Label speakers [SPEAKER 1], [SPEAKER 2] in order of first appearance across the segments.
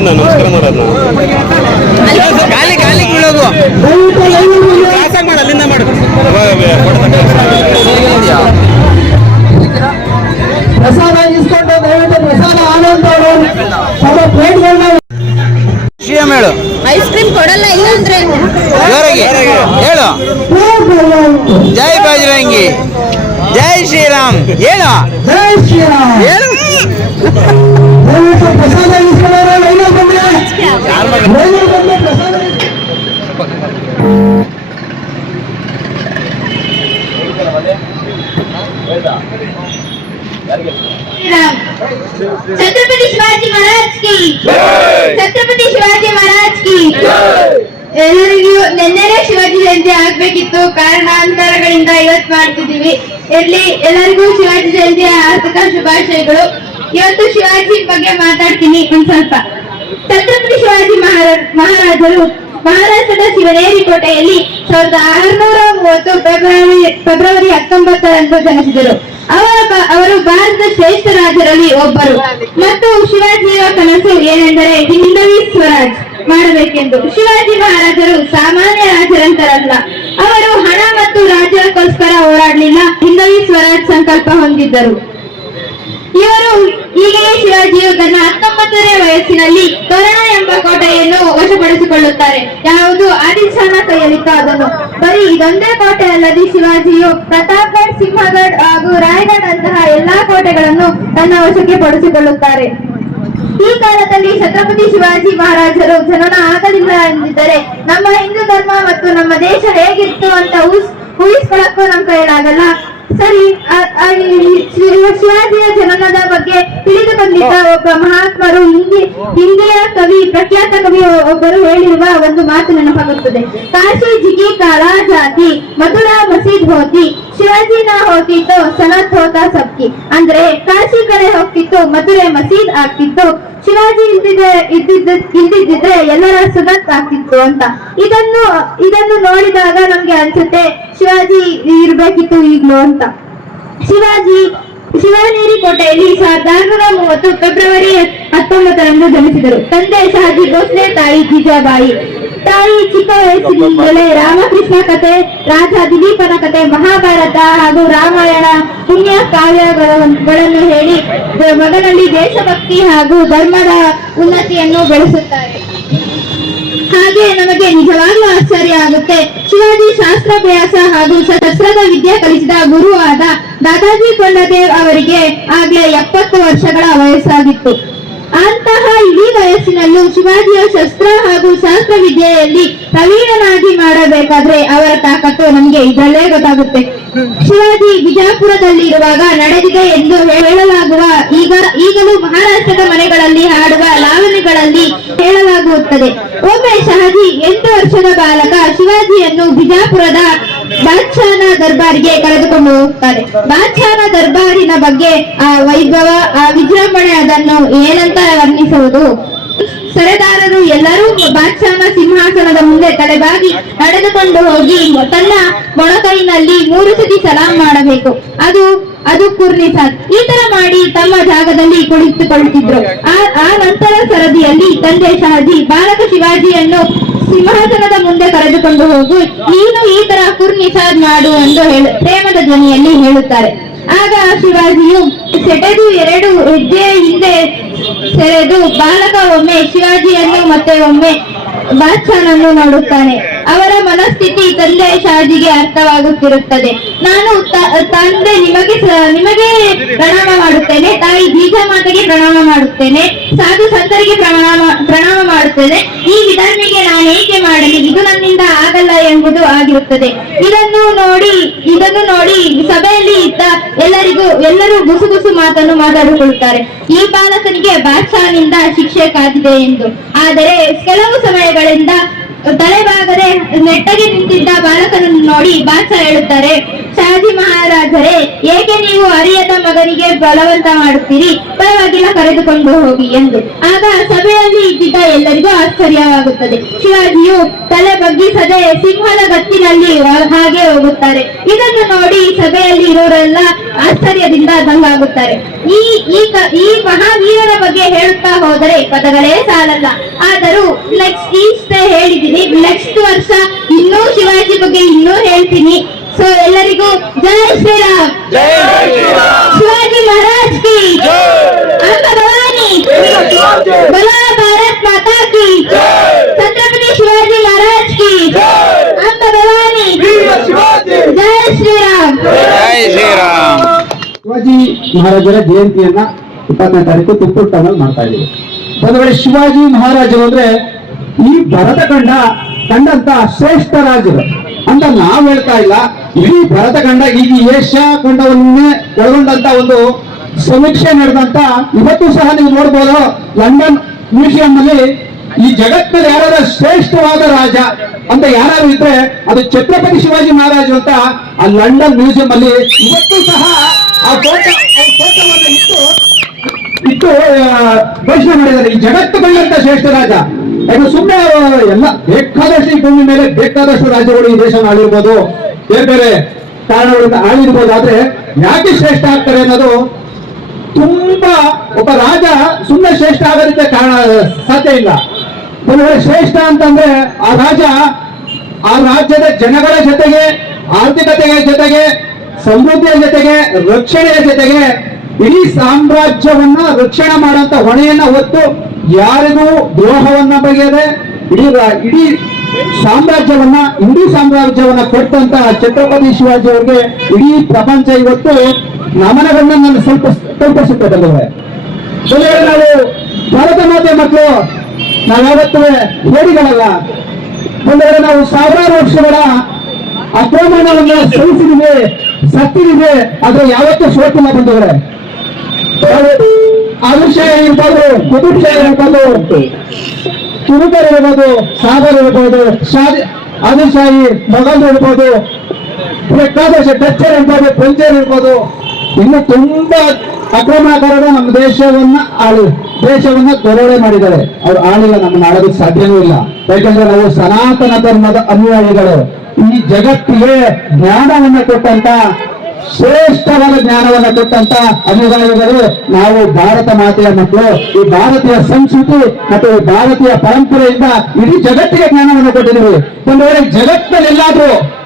[SPEAKER 1] ನಮಸ್ಕಾರ ಮಾಡೋದು
[SPEAKER 2] ಗಾಲಿ ಗಾಲಿ ಬೀಳೋದು.
[SPEAKER 3] ದಯವಿಟ್ಟು ಲೈವ್
[SPEAKER 2] ಕ್ರಾಸ್ ಮಾಡು ಅಲ್ಲಿಂದ ಮಾಡು.
[SPEAKER 3] ಪ್ರಸಾದ ಇಸ್ಕೊಂಡು ದಯವಿಟ್ಟು ಪ್ರಸಾದ ಆನಂದ ಅವರು ತಮ್ಮ ಪ್ಲೇಟ್ಗಳನ್ನ
[SPEAKER 2] ಶ್ರೀರಾಮ್ ಹೇಳು.
[SPEAKER 4] ಐಸ್ ಕ್ರೀಮ್ ಕೊಡಲ್ಲ ಇಲ್ಲ ಅಂದ್ರೆ
[SPEAKER 2] ಜೋರಾಗಿ. ಹೇಳು. ಜೈ ಬಜರಂಗಿ. ಜೈ ಶ್ರೀರಾಮ್. ಹೇಳು.
[SPEAKER 3] ಜೈ ಶ್ರೀರಾಮ್.
[SPEAKER 2] ಹೇಳು.
[SPEAKER 3] ಪ್ರಸಾದ ಇಸ್ಕೊಳ್ಳೋರು ಲೈವ್ ಬಂದ್ರೆ ಲೈವ್ ಬಂದ್ರೆ ಪ್ರಸಾದ
[SPEAKER 4] छत्रपति शिवाजी महाराज की ಛತ್ರಪತಿ ಶಿವಾಜಿ ಮಹಾರಾಜ್ ಕಿ ಎಲ್ಲರಿಗೂ ನೆನ್ನೆನೆ ಶಿವಾಜಿ ಜಯಂತಿ ಆಗ್ಬೇಕಿತ್ತು ಕಾರಣಾಂತರಗಳಿಂದ ಇವತ್ತು ಮಾಡ್ತಿದೀವಿ ಇರ್ಲಿ ಎಲ್ಲರಿಗೂ ಶಿವಾಜಿ ಜಯಂತಿಯ ಆರ್ಥಿಕ ಶುಭಾಶಯಗಳು ಇವತ್ತು ಶಿವಾಜಿ ಬಗ್ಗೆ ಮಾತಾಡ್ತೀನಿ ಒಂದ್ ಸ್ವಲ್ಪ ಛತ್ರಪತಿ ಶಿವಾಜಿ ಮಹಾರಾಜ್ ಮಹಾರಾಜರು ಮಹಾರಾಷ್ಟ್ರದ ಶಿವನೇರಿ ಕೋಟೆಯಲ್ಲಿ ಸಾವಿರದ ಆರುನೂರ ಮೂವತ್ತು ಫೆಬ್ರವರಿ ಫೆಬ್ರವರಿ ಹತ್ತೊಂಬತ್ತರಂದು ಜನಿಸಿದರು. ಅವರ ಅವರು ಭಾರತದ ಶ್ರೇಷ್ಠ ರಾಜರಲ್ಲಿ ಒಬ್ಬರು. ಮತ್ತು ಶಿವಾಜಿಯ ಕನಸು ಏನೆಂದರೆ ಹಿಂದವಿ ಸ್ವರಾಜ್ ಮಾಡಬೇಕೆಂದು. ಶಿವಾಜಿ ಮಹಾರಾಜರು ಸಾಮಾನ್ಯ ರಾಜರಂತರಲ್ಲ. ಅವರು ಹಣ ಮತ್ತು ರಾಜ್ಯಕ್ಕೋಸ್ಕರ ಹೋರಾಡಲಿಲ್ಲ. ಹಿಂದವಿ ಸ್ವರಾಜ್ ಸಂಕಲ್ಪ ಹೊಂದಿದ್ದರು. ಇವರು ಈಗಲೇ ಶಿವಾಜಿಯು ತನ್ನ ಹತ್ತೊಂಬತ್ತನೇ ವಯಸ್ಸಿನಲ್ಲಿ ತೋರಣ ಎಂಬ ಕೋಟೆಯನ್ನು ವಶಪಡಿಸಿಕೊಳ್ಳುತ್ತಾರೆ. ಯಾವುದು ಆದಿಲ್ಶಾನ ಕೈಯಲ್ಲಿತ್ತು ಅದನ್ನು. ಬರೀ ಇದೊಂದೇ ಕೋಟೆ ಅಲ್ಲದೆ ಶಿವಾಜಿಯು ಪ್ರತಾಪ್ಗಢ್ ಸಿಂಹಗಢ್ ಹಾಗೂ ರಾಯಗಢ್ ಎಲ್ಲಾ ಕೋಟೆಗಳನ್ನು ತನ್ನ ವಶಕ್ಕೆ ಪಡಿಸಿಕೊಳ್ಳುತ್ತಾರೆ. ಈ ಕಾಲದಲ್ಲಿ ಛತ್ರಪತಿ ಶಿವಾಜಿ ಮಹಾರಾಜರು ಜನನ ಆಗಲಿಲ್ಲ ಎಂದಿದ್ದರೆ ನಮ್ಮ ಹಿಂದೂ ಧರ್ಮ ಮತ್ತು ನಮ್ಮ ದೇಶ ಹೇಗಿತ್ತು ಅಂತ ಊಹಿಸ್ಕೊಳಕ್ಕೂ ನಮ್ಮ ಕೈಲಾಗಲ್ಲ ಸರಿ ಶಿವಾಜಿಯ ಜನನದ ಬಗ್ಗೆ ತಿಳಿದು ಬಂದಿದ್ದ ಒಬ್ಬ ಮಹಾತ್ಮರು ಹಿಂದಿ ಹಿಂದಿಯ ಕವಿ ಪ್ರಖ್ಯಾತ ಕವಿ ಒಬ್ಬರು ಹೇಳಿರುವ ಒಂದು ಮಾತು ನೆನಪಾಗುತ್ತದೆ. ಕಾಶಿ ಜಿಗಿ ಕಾಲಾ ಜಾತಿ ಮಥುರಾ ಮಸೀದ್ ಹೋತಿ ಶಿವಾಜಿನ ಹೋತಿತ್ತು ಸನತ್ ಹೋತಾ ಸಬ್ಕಿ. ಅಂದ್ರೆ ಕಾಶಿ ಕಡೆ ಮಧುರೆ ಮಸೀದ್ ಆಗ್ತಿತ್ತು. ಶಿವಾಜಿ ಇಲ್ದಿದ್ರೆ ಇದ್ದಿದ್ದ ಇಲ್ದಿದ್ದಿದ್ರೆ ಎಲ್ಲರ ಸುಗತ್ ಆಗ್ತಿತ್ತು ಅಂತ. ಇದನ್ನು ಇದನ್ನು ನೋಡಿದಾಗ ನಮ್ಗೆ ಅನ್ಸುತ್ತೆ, ಶಿವಾಜಿ ಇರ್ಬೇಕಿತ್ತು ಈಗ್ಲೂ ಅಂತ. ಶಿವಾಜಿ ಶಿವನೇರಿ ಕೋಟೆಯಲ್ಲಿ ಸಾವಿರದ ಆರುನೂರ ಮೂವತ್ತು ಫೆಬ್ರವರಿ ಹತ್ತೊಂಬತ್ತರಂದು ಜನಿಸಿದರು. ತಂದೆ ಶಹಾಜಿ ಭೋಸ್ಲೆ, ತಾಯಿ ಜೀಜಾಬಾಯಿ. ತಾಯಿ, ಚಿಕ್ಕ ವಯಸ್ಸಿನಿಂದಲೇ ರಾಮಕೃಷ್ಣ ಕತೆ, ರಾಜ ದಿಲೀಪನ ಕತೆ, ಮಹಾಭಾರತ ಹಾಗೂ ರಾಮಾಯಣ ಪುಣ್ಯ ಕಾವ್ಯಗಳನ್ನು ಹೇಳಿ ಮಗನಲ್ಲಿ ದೇಶಭಕ್ತಿ ಹಾಗೂ ಧರ್ಮದ ಉನ್ನತಿಯನ್ನು ಬೆಳೆಸುತ್ತಾರೆ. ಹಾಗೆ ನಮಗೆ ನಿಜವಾಗ್ಲೂ ಆಶ್ಚರ್ಯ ಆಗುತ್ತೆ. ಶಿವಾಜಿ ಶಾಸ್ತ್ರಾಭ್ಯಾಸ ಹಾಗೂ ಶಸ್ತ್ರದ ವಿದ್ಯೆ ಕಲಿಸಿದ ಗುರುವಾದ ದಾದಾಜಿ ಕೊಂಡದೇವ್ ಅವರಿಗೆ ಆಗ್ಲೇ ಎಪ್ಪತ್ತು ವರ್ಷಗಳ ವಯಸ್ಸಾಗಿತ್ತು. ಅಂತಹ ಇಡೀ ವಯಸ್ಸಿನಲ್ಲೂ ಶಿವಾಜಿಯ ಶಸ್ತ್ರ ಹಾಗೂ ಶಾಸ್ತ್ರ ವಿದ್ಯೆಯಲ್ಲಿ ಪ್ರವೀಣನಾಗಿ ಮಾಡಬೇಕಾದ್ರೆ ಅವರ ತಾಕತ್ತು ನಮಗೆ ಇದರಲ್ಲೇ ಗೊತ್ತಾಗುತ್ತೆ. ಶಿವಾಜಿ ಬಿಜಾಪುರದಲ್ಲಿ ಇರುವಾಗ ನಡೆದಿದೆ ಎಂದು ಹೇಳಲಾಗುವ ಈಗ, ಈಗಲೂ ಮಹಾರಾಷ್ಟ್ರದ ಮನೆಗಳಲ್ಲಿ ಹಾಡುವ ಲಾವಣಿಗಳಲ್ಲಿ ಹೇಳಲಾಗುತ್ತದೆ. ಒಮ್ಮೆ ಶಹಾಜಿ ಎಂಟು ವರ್ಷದ ಬಾಲಕ ಶಿವಾಜಿಯನ್ನು ಬಿಜಾಪುರದ ಬಾದ್ಶಾನ ದರ್ಬಾರಿಗೆ ಕರೆದುಕೊಂಡು ಹೋಗ್ತಾರೆ. ಬಾದ್ಶಾನ ದರ್ಬಾರಿನ ಬಗ್ಗೆ, ಆ, ವೈಭವ, ಆ, ವಿಜೃಂಭಣೆ ಅದನ್ನು ಏನಂತ ವರ್ಣಿಸುವುದು? ಸರದಾರರು ಎಲ್ಲರೂ ಬಾದ್ಶಾನ ಸಿಂಹಾಸನದ ಮುಂದೆ ತಲೆಬಾಗಿ ನಡೆದುಕೊಂಡು ಹೋಗಿ ತನ್ನ ಮೊಣಕೈನಲ್ಲಿ ಮೂರು ಸತಿ ಸಲಾಂ ಮಾಡಬೇಕು. ಅದು ಅದು ಕುರ್ನಿಸಾದ್ ಈ ತರ ಮಾಡಿ ತಮ್ಮ ಜಾಗದಲ್ಲಿ ಕುಳಿತುಕೊಳ್ಳುತ್ತಿದ್ರು ಆ ನಂತರ ಸರದಿಯಲ್ಲಿ ತಂದೆ ಶಹಾಜಿ ಬಾಲಕ ಶಿವಾಜಿಯನ್ನು ಸಿಂಹಾಸನದ ಮುಂದೆ ಕರೆದುಕೊಂಡು ಹೋಗಿ, ನೀನು ಕುರ್ನಿಸಾದ್ ಮಾಡು ಎಂದು ಪ್ರೇಮದ ಧ್ವನಿಯಲ್ಲಿ ಹೇಳುತ್ತಾರೆ. ಆಗ ಶಿವಾಜಿಯು ಸೆಟೆದು ಎರಡು ಹೆಜ್ಜೆ ಹಿಂದೆ ಸೆರೆದು ಬಾಲಕ ಒಮ್ಮೆ ಶಿವಾಜಿಯನ್ನು ಮತ್ತೆ ಒಮ್ಮೆ ಬಾದ್ಶಾನನ್ನು ನೋಡುತ್ತಾನೆ. ಅವರ ಮನಸ್ಥಿತಿ ತಂದೆ ಶಾಜಿಗೆ ಅರ್ಥವಾಗುತ್ತಿರುತ್ತದೆ. ನಾನು ತಂದೆ ನಿಮಗೆ ನಿಮಗೆ ಪ್ರಣಾಮ ಮಾಡುತ್ತೇನೆ, ತಾಯಿ ಬೀಜಮಾತೆಗೆ ಪ್ರಣಾಮ ಮಾಡುತ್ತೇನೆ. ಸಾಧು ಸಂತರಿಗೆ ಪ್ರಣಾಮ ಪ್ರಣಾಮ ಮಾಡುತ್ತೇನೆ. ಈ ವಿಧಾನಿಗೆ ನಾನು ಏಕೆ ಮಾಡಲಿ? ಇದು ನನ್ನಿಂದ ಆಗಲ್ಲ ಎಂಬುದು ಆಗಿರುತ್ತದೆ. ಇದನ್ನು ನೋಡಿ ಇದನ್ನು ನೋಡಿ ಸಭೆಯಲ್ಲಿ ಇದ್ದ ಎಲ್ಲರಿಗೂ, ಎಲ್ಲರೂ ಗುಸುಗುಸು ಮಾತನ್ನು ಮಾತಾಡಿಕೊಳ್ಳುತ್ತಾರೆ. ಈ ಬಾಲಕನಿಗೆ ಬಾದ್ಶಾನಿಂದ ಶಿಕ್ಷೆ ಕಾದಿದೆ ಎಂದು. ಆದರೆ ಕೆಲವು ಸಮಯಗಳಿಂದ ತಲೆಬಾಗದೆ ನೆಟ್ಟಗೆ ನಿಂತಿದ್ದ ಬಾಲಕನನ್ನು ನೋಡಿ ಬಾಸ ಹೇಳುತ್ತಾರೆ, ಶಾಜಿ ಮಹಾರಾಜರೇ, ಏಕೆ ನೀವು ಅರಿಯದ ಮಗನಿಗೆ ಬಲವಂತ ಮಾಡುತ್ತೀರಿ? ಪರವಾಗಿಲ್ಲ, ಕರೆದುಕೊಂಡು ಹೋಗಿ ಎಂದು. ಆಗ ಸಭೆಯಲ್ಲಿ ಇದ್ದಿದ್ದ ಎಲ್ಲರಿಗೂ ಆಶ್ಚರ್ಯವಾಗುತ್ತದೆ. ಶಿವಾಜಿಯು ತಲೆ ಬಗ್ಗಿಸದೆ ಸಿಂಹದ ಗತ್ತಿನಲ್ಲಿ ಹಾಗೆ ಹೋಗುತ್ತಾರೆ. ಇದನ್ನು ನೋಡಿ ಸಭೆಯಲ್ಲಿ ಇರೋರೆಲ್ಲ ಆಶ್ಚರ್ಯದಿಂದ ದಂಗಾಗುತ್ತಾರೆ ಈ ಈ ಈ ಮಹಾವೀರರ ಬಗ್ಗೆ ಹೇಳುತ್ತಾ ಹೋದರೆ ಪದಗಳೇ ಸಾಲಲ್ಲ. ಆದರೂ ನೆಕ್ಸ್ಟ್ ಈಸ್ಟ್ ಹೇಳಿದ್ದೀನಿ. ನೆಕ್ಸ್ಟ್ ವರ್ಷ ಇನ್ನೂ ಶಿವಾಜಿ ಬಗ್ಗೆ ಇನ್ನೂ ಹೇಳ್ತೀನಿ. ಸೊ ಎಲ್ಲರಿಗೂ ಜಯ ಶ್ರೀರಾಮ್. ಶಿವಾಜಿ ಮಹಾರಾಜ್ ಕಿ. ಭವಾನಿ ಬಲ ಭಾರತ್ ಮಾತಾ ಕಿ ಛತ್ರಪತಿ ಶಿವಾಜಿ ಮಹಾರಾಜ್ ಕಿ ಅಕ್ಕ ಭವಾನಿ ಜೈ ಶ್ರೀರಾಮ್.
[SPEAKER 3] ಶಿವಾಜಿ ಮಹಾರಾಜರ ಜಯಂತಿಯನ್ನ ಇಪ್ಪತ್ತನೇ ತಾರೀಕು ತುಪ್ಪೂರು ಟೌನಲ್ಲಿ ಮಾಡ್ತಾ ಇದ್ದೀವಿ. ಒಂದು ವೇಳೆ ಶಿವಾಜಿ ಮಹಾರಾಜರು ಅಂದ್ರೆ ಈ ಭರತ ಖಂಡ ಕಂಡಂತ ಶ್ರೇಷ್ಠ ರಾಜರು ಅಂತ ನಾವ್ ಹೇಳ್ತಾ ಇಲ್ಲ. ಇಡೀ ಭರತ ಖಂಡ ಈಗ ಈ ಏಷ್ಯಾ ಖಂಡವನ್ನೇ ಒಳಗೊಂಡಂತ ಒಂದು ಸಮೀಕ್ಷೆ ನಡೆದಂತ ಇವತ್ತು ಸಹ ನೀವು ನೋಡ್ಬೋದು ಲಂಡನ್ ಮ್ಯೂಸಿಯಂ ನಲ್ಲಿ ಈ ಜಗತ್ತಿನಲ್ಲಿ ಯಾರಾದ್ರೂ ಶ್ರೇಷ್ಠವಾದ ರಾಜ ಅಂತ ಯಾರು ಇದ್ರೆ ಅದು ಛತ್ರಪತಿ ಶಿವಾಜಿ ಮಹಾರಾಜ ಅಂತ ಆ ಲಂಡನ್ ಮ್ಯೂಸಿಯಂ ಅಲ್ಲಿ ಇವತ್ತು ಸಹ ಆ ಫೋಟೋ ಫೋಟೋವನ್ನು ಇಟ್ಟು ಇಟ್ಟು ಘೋಷಣೆ ಮಾಡಿದ್ದಾರೆ. ಈ ಜಗತ್ತು ಕಂಡಂತ ಶ್ರೇಷ್ಠ ರಾಜ. ಅದು ಸುಮ್ಮನೆ ಎಲ್ಲ ಬೇಕಾದಷ್ಟು ಈ ಭೂಮಿ ಮೇಲೆ ಬೇಕಾದಷ್ಟು ರಾಜ್ಯಗಳು ಈ ದೇಶ ಆಳಿರ್ಬೋದು ಬೇರೆ ಬೇರೆ ಕಾರಣಗಳಿಂದ ಆದ್ರೆ ಯಾಕೆ ಶ್ರೇಷ್ಠ ಆಗ್ತಾರೆ ಅನ್ನೋದು ತುಂಬಾ ಒಬ್ಬ ರಾಜ ಸುಮ್ಮನೆ ಶ್ರೇಷ್ಠ ಆಗೋದಕ್ಕೆ ಕಾರಣ ಸಾಧ್ಯ ಇಲ್ಲ. ವೇಳೆ ಶ್ರೇಷ್ಠ ಅಂತಂದ್ರೆ ಆ ರಾಜ ಆ ರಾಜ್ಯದ ಜನಗಳ ಜೊತೆಗೆ, ಆರ್ಥಿಕತೆಯ ಜೊತೆಗೆ, ಸಮೃದ್ಧಿಯ ಜೊತೆಗೆ, ರಕ್ಷಣೆಯ ಜೊತೆಗೆ ಇಡೀ ಸಾಮ್ರಾಜ್ಯವನ್ನ ರಕ್ಷಣೆ ಮಾಡುವಂತ ಹೊಣೆಯನ್ನ ಹೊತ್ತು ಯಾರಿಗೂ ದ್ರೋಹವನ್ನ ಬಗೆಯದೆ ಇಡೀ ಇಡೀ ಸಾಮ್ರಾಜ್ಯವನ್ನ ಇಡೀ ಸಾಮ್ರಾಜ್ಯವನ್ನ ಕೊಟ್ಟಂತ ಛತ್ರಪತಿ ಶಿವಾಜಿ ಅವರಿಗೆ ಇಡೀ ಪ್ರಪಂಚ ಇವತ್ತು ನಮನಗಳನ್ನ ನಾನು ಸ್ವಲ್ಪ ಕೆಲವರು ನಾವು ಭಾರತ ಮಾತೆ ಮಕ್ಕಳು ನಾವ್ಯಾವತ್ತೂ ಹೇಡಿಗಳಲ್ಲ ಒಂದು ನಾವು ಸಾವಿರಾರು ವರ್ಷಗಳ ಅಕ್ರಮಣವನ್ನ ಸಹಿಸಿದಿವೆ, ಸತ್ತಿದಿವೆ, ಆದ್ರೆ ಯಾವತ್ತೂ ಸೋತಿಲ್ಲ ಬಂದವರೇ. ಆದರ್ಶ ಇರ್ಬೋದು ಕುಟುಂಬ ಇರ್ಬೋದು ತುರುಕರ್ ಇರ್ಬೋದು ಸಾಗರ್ ಇರ್ಬೋದು ಶಾದಿ ಆದಿಶಾಹಿ ಮೊಘಲ್ ಇರ್ಬೋದು ಬೇಕಾದಷ್ಟು ಡಚ್ಚರ್ ಇರ್ಬೋದು ಪಂಚರ್ ಇರ್ಬೋದು ಇನ್ನು ತುಂಬಾ ಆಕ್ರಮಣಕಾರರು ನಮ್ಮ ದೇಶವನ್ನ ಆಳಿ, ದೇಶವನ್ನ ದರೋಡೆ ಮಾಡಿದ್ದಾರೆ. ಅವ್ರು ಆಳಿಲ್ಲ, ನಮ್ಮನ್ನ ಆಳೋದಕ್ಕೆ ಸಾಧ್ಯವೂ ಇಲ್ಲ. ಯಾಕಂದ್ರೆ ನಾವು ಸನಾತನ ಧರ್ಮದ ಅನುಯಾಯಿಗಳು. ಈ ಜಗತ್ತಿಗೆ ಜ್ಞಾನವನ್ನ ಕೊಟ್ಟಂತ, ಶ್ರೇಷ್ಠವಾದ ಜ್ಞಾನವನ್ನ ಕೊಟ್ಟಂತ ಅನುಯಾಯಿಗಳು ನಾವು ಭಾರತ ಮಾತೆಯ ಮಕ್ಕಳು. ಈ ಭಾರತೀಯ ಸಂಸ್ಕೃತಿ ಮತ್ತು ಭಾರತೀಯ ಪರಂಪರೆಯಿಂದ ಇಡೀ ಜಗತ್ತಿಗೆ ಜ್ಞಾನವನ್ನು ಕೊಟ್ಟಿದ್ದೀವಿ. ಒಂದು ವೇಳೆ ಜಗತ್ತಲ್ಲಿ ಎಲ್ಲಾದ್ರೂ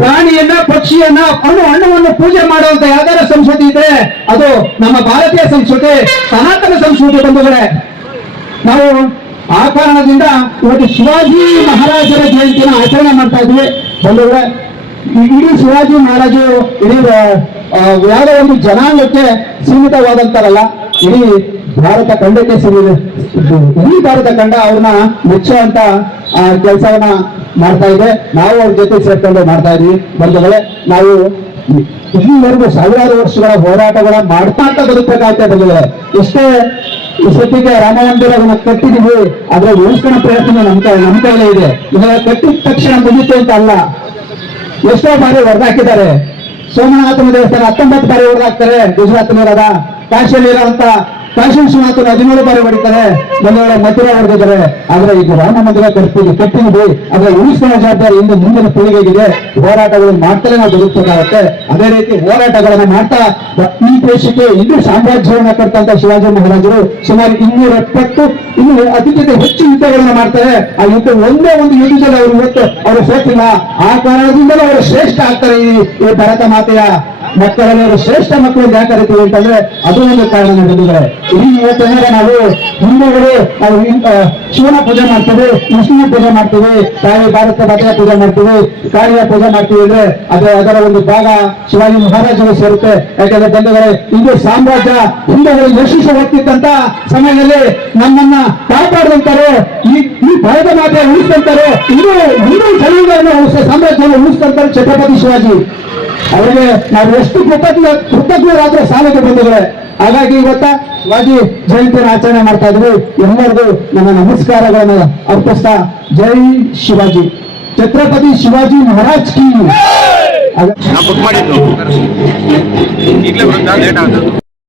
[SPEAKER 3] ಪ್ರಾಣಿಯನ್ನ, ಪಕ್ಷಿಯನ್ನ ಹಣ್ಣು ಹಣ್ಣುವನ್ನು ಪೂಜೆ ಮಾಡುವಂತ ಯಾವ್ದಾರ ಸಂಸ್ಕೃತಿ ಇದ್ರೆ ಅದು ನಮ್ಮ ಭಾರತೀಯ ಸಂಸ್ಕೃತಿ, ಸನಾತನ ಸಂಸ್ಕೃತಿ ಬಂಧುಗಳೇ. ನಾವು ಆ ಕಾರಣದಿಂದ ಇವತ್ತು ಶಿವಾಜಿ ಮಹಾರಾಜರ ಜಯಂತಿನ ಆಚರಣೆ ಮಾಡ್ತಾ ಇದ್ವಿ. ಬಂಧುಗಳೇ ಇಡೀ ಶಿವಾಜಿ ಮಹಾರಾಜರು ಇಡೀ ಯಾವ ಯಾವುದೋ ಒಂದು ಜನಾಂಗಕ್ಕೆ ಸೀಮಿತವಾದಂತಾರಲ್ಲ, ಇಡೀ ಭಾರತ ಖಂಡಕ್ಕೆ ಸೀಮಿತ, ಇಡೀ ಭಾರತ ಖಂಡ ಅವ್ರನ್ನ ಮೆಚ್ಚುವಂತ ಕೆಲಸವನ್ನ ಮಾಡ್ತಾ ಇದೆ. ನಾವು ಅವ್ರ ಜೊತೆ ಸೇರ್ಕೊಂಡು ಮಾಡ್ತಾ ಇದೀವಿ. ಬಂಧುಗಳೇ, ನಾವು ಇಲ್ಲಿವರೆಗೂ ಸಾವಿರಾರು ವರ್ಷಗಳ ಹೋರಾಟಗಳ ಮಾಡ್ತಾ ಅಂತ ಬರುತ್ತೆ ಬಂಧುಗಳೇ. ಎಷ್ಟೇ ಈ ಸದ್ಯಕ್ಕೆ ರಾಮ ಮಂದಿರವನ್ನು ಕಟ್ಟಿದೀವಿ ಅದರ ಉಳಿಸ್ಕೊಳ್ಳೋ ಪ್ರಯತ್ನ ನಮ್ಮ ಕೈ ಕೈಲೇ ಇದೆ. ಇದನ್ನ ಕಟ್ಟಿದ ತಕ್ಷಣ ಮುಗಿತು ಅಂತ ಅಲ್ಲ. ಎಷ್ಟೋ ಬಾರಿ ಹೊರದಾಕಿದ್ದಾರೆ. ಸೋಮನಾಥನ ದೇವಸ್ಥಾನ ಹತ್ತೊಂಬತ್ತು ಬಾರಿ ಹೊರದಾಕ್ತಾರೆ ಗುಜರಾತ್ನವರದ ಕಾಶಿಯಲ್ಲಿ ಇರುವಂತ ಕಾಶಿ ವಿಶ್ವನಾಥನ ಹದಿನೇಳು ಬಾರಿ ಹೊಡಿತಾರೆ. ಒಂದು ವೇಳೆ ಮಥುರಾ ಹೊಡೆದಿದ್ದಾರೆ. ಆದ್ರೆ ಇದು ರಾಮ ಮಂದಿರ ಕಟ್ಟಿ ಕಟ್ಟಿದ್ವಿ ಆದ್ರೆ ಉಳಿಸ್ಕೊಳ್ಳೋ ಜವಾಬ್ದಾರಿ ಇಂದು ಮುಂದಿನ ಪೀಳಿಗೆಗಿದೆ ಹೋರಾಟಗಳು ಮಾಡ್ತಾರೆ ನಾವು ಬದುಕಬೇಕಾಗುತ್ತೆ. ಅದೇ ರೀತಿ ಹೋರಾಟಗಳನ್ನು ಮಾಡ್ತಾ ಈ ದೇಶಕ್ಕೆ ಇಂದು ಸಾಮ್ರಾಜ್ಯವನ್ನ ಕಟ್ಟಂತ ಶಿವಾಜಿ ಮಹಾರಾಜರು ಸುಮಾರು ಇನ್ನೂರ ಎಪ್ಪತ್ತು ಇನ್ನು ಅದಕ್ಕಿಂತ ಹೆಚ್ಚು ಯುದ್ಧಗಳನ್ನ ಮಾಡ್ತಾರೆ. ಆ ಯುದ್ಧ ಒಂದೇ ಒಂದು ಯುದ್ಧದಲ್ಲಿ ಅವರು ಇವತ್ತು ಅವರು ಸೋತಿಲ್ಲ. ಆ ಕಾರಣದಿಂದಲೂ ಅವರು ಶ್ರೇಷ್ಠ ಆಗ್ತಾರೆ ಈ ಭಾರತ ಮಾತೆಯ ಮಕ್ಕಳಲ್ಲಿ ಅವರು ಶ್ರೇಷ್ಠ ಮಕ್ಕಳು ಯಾಕೆ ಕರಿತೀವಿ ಅಂತಂದ್ರೆ ಅದು ಒಂದು ಕಾರಣ ಬಂದಿದ್ದಾರೆ ಇಡೀ ಇವತ್ತೇನಾದ್ರೆ ನಾವು ಹಿಂದೂಗಳು ನಾವು ಶಿವನ ಪೂಜೆ ಮಾಡ್ತೀವಿ ವಿಷ್ಣುವಿನ ಪೂಜೆ ಮಾಡ್ತೀವಿ ತಾಯಿ ಭಾರತ ಮಾತೆಯ ಪೂಜೆ ಮಾಡ್ತೀವಿ, ಕಾಳಿಯ ಪೂಜೆ ಮಾಡ್ತೀವಿ ಅಂದ್ರೆ ಅದು ಅದರ ಒಂದು ಭಾಗ ಶಿವಾಜಿ ಮಹಾರಾಜರು ಸೇರುತ್ತೆ. ಯಾಕಂದ್ರೆ ಬಂದಿದ್ದಾರೆ ಹಿಂದೂ ಸಾಮ್ರಾಜ್ಯ, ಹಿಂದೂಗಳು ಯಶಸ್ಸು ಹೋಗ್ತಿದ್ದಂತ ಸಮಯದಲ್ಲಿ ನಮ್ಮನ್ನ ಕಾಪಾಡಿದಂತಾರೆ ಈ ಈ ಭಾರತ ಮಾತೆ ಉಳಿಸ್ಕೊಂತಾರೆ ಇನ್ನೂ ಹಿಂದೂ ಉಳಿಸ ಸಾಮ್ರಾಜ್ಯವನ್ನು ಉಳಿಸ್ಕೊಂತಾರೆ ಛತ್ರಪತಿ ಶಿವಾಜಿ. ಅವರಿಗೆ ನಾವು ಎಷ್ಟು ಕೃತಜ್ಞ, ಕೃತಜ್ಞರಾದ್ರೆ ಸಾಲಕ್ಕೆ ಬಂಧುಗಳೇ ಹಾಗಾಗಿ ಇವತ್ತ ಶಿವಾಜಿ ಜಯಂತಿಯನ್ನು ಆಚರಣೆ ಮಾಡ್ತಾ ಇದ್ವಿ. ಎಲ್ಲರಿಗೂ ನನ್ನ ನಮಸ್ಕಾರಗಳನ್ನು ಅರ್ಪಿಸ್ತಾ ಜೈ ಶಿವಾಜಿ. ಛತ್ರಪತಿ ಶಿವಾಜಿ ಮಹಾರಾಜ್ ಕಿ.